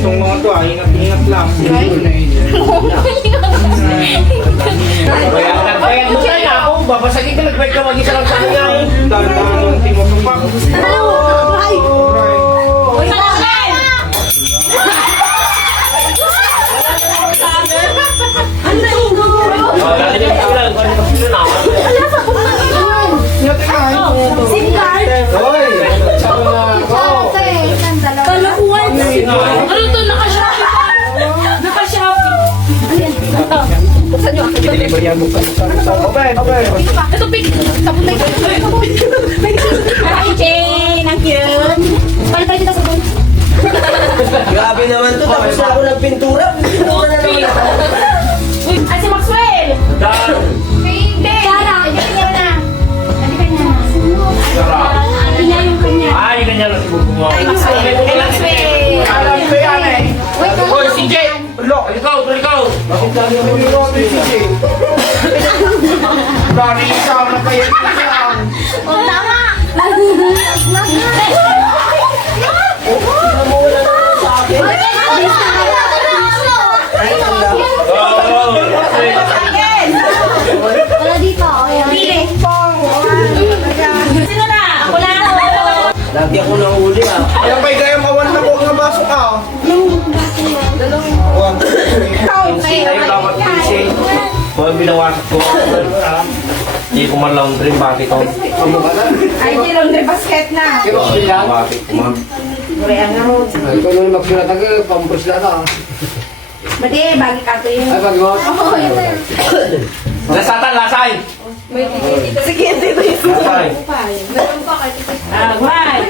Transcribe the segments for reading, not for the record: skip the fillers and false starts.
Itong mga to, ingat-ingat lang. Kaya mo tayo na ako, babasagin ka, nag-break ka mag-isa lang sa kanya eh. Tandaan yung timo ng pak. Delivery yan mo pa. Okay. Ito, pig. Sabon tayo. Ay, Jane. Ang cute. Palitan kita sabon. Grabe naman to, tapos na ako nagpintura. Pintura na naman ako. Ay, si Maxwell. Hindi. Dara. Hindi kanya na. Hindi kanya na. Hindi niya yung kanya. Ay, ganyan lang si Bubu mo. Ay, Maxwell. Alam ko yan eh. Hoy, si Jay! Ikaw! Bakit dami mo yung rote si Jay? Dari ikaw na kaya ikaw. Oh, tama. Wala dito. Sino na? Ako na. Lagi ako nahuli ah. Kaya pa ikayang kawan na ko nga baso ka. Tayo dapat kasi. Kung binawasak ko, hindi ko man laundry, bakit ko? Ay, di laundry basket na. Bakit ko man? Ikaw nung magsulat ako, pampers na ata. Mati, bagi ka to yun. Ay, pag mo. Oo, yun na. Lasatan, lasay! Sige, dito yun. Lasay! Agwan.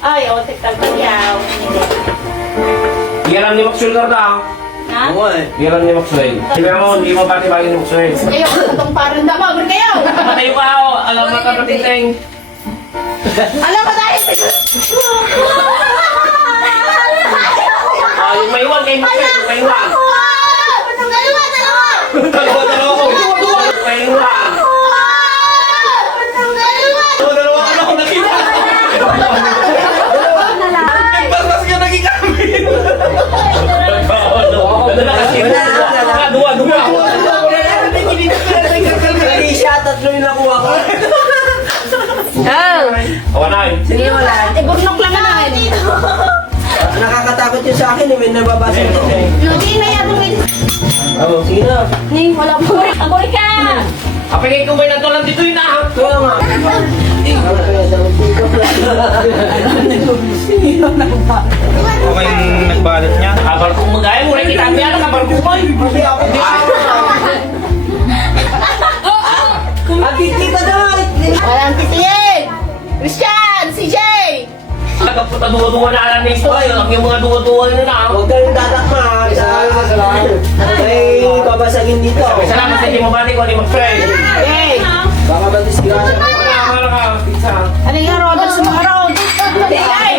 Ay, otik tagpayaw. Hindi alam ni Maxwell Garda. Ha? Oo eh. Hindi alam ni Maxwell. Hindi mo pati-pati ni Maxwell. Kayo, itong parang dama. Bur kayo. Patay pa ako, alam mo ka natin. Alam mo tayo. Yung may iwan kay Maxwell, yung may iwan. Dalawa ko. May iwan. Dalawa ko nakita. Batas ka naging kami. Dua. Lagi siya, tatlo yung nakuha ko. Awanay. Sige wala. Burnok lang na. Nakakatakot yun sa akin eh, may nababasa ko. Hindi na yan. Oo, sige na. Ngayon, wala po. Aboy ka. Apigay ko ba yung natulang dito yun na? Kaya nga. Okay yung nagbalot niya. Kabar kong magaya mo, nakita mo yan, kabar ko ko. Ang titita naman! Walang titiyin. Christian, CJ. Nagkapunta duwa-duwa na alam ni Stoy. Yung mga duwa-duwa nyo na. Huwag kayong tatakma. May babasagin dito. Salamat sa hindi mo bati ko, hindi mag-pray. Hey. Baka matisgrasya. Wala ka, pizza. Ano yung road sa mga road? Ay,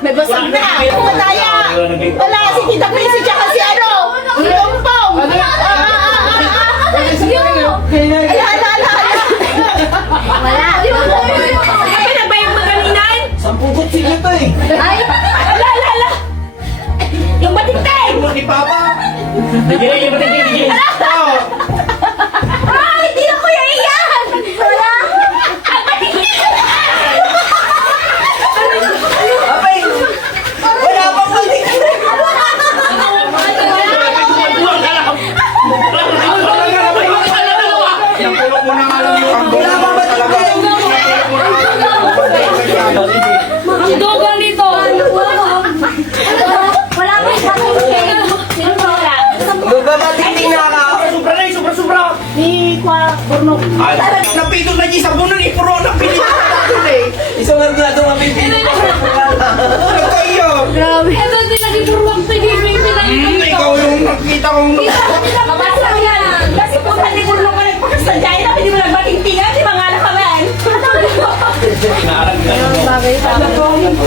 may basag na. Kumataya. Wala, si Tita Prince, tsaka si ano? Yung pong. Wala. Ay, nagbayang magaminan? 10 kutsilyo to eh. Ay, ala. Yung batikting. Ni Papa. Hindi, hindi. Ay, hindi na kuya iyan. Wala. Ang batikting. Abay! Wala pang balik! Yung pulok mo na nga lang yung ambong. Wala pang balik! Ang dogal nito. Wala pa yung batikting. Sino ba wala? Magbabating na ako! Sobra. Ni Kwa Burnok. Napito na niya sa bunan, ipuro na pinito natin eh. Isang lang na ito mapipili ko. Ano kayo? Grabe. Ito din naging buruwang tigil. Ikaw yung nakita kong... Mabasa yan. Kasi kung hindi Burnok ka nagpakasadya, hindi mo nagbatingtingan, di ba nga nakaman? Naaral ka. Bagay pa.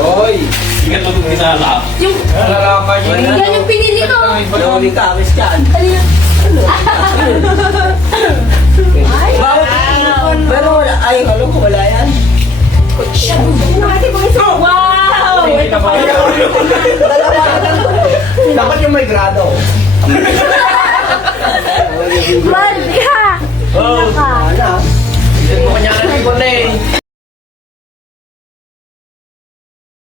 Hoy. Hindi ka tulog ni Sala. Yung, Nalalaman niya. yan yung pinili ko. Nahuli ka, Christian. Bawat pero wala. Ay, halo ko wala yan. Wow! Hindi ka pa. Dalawa na lang. grado.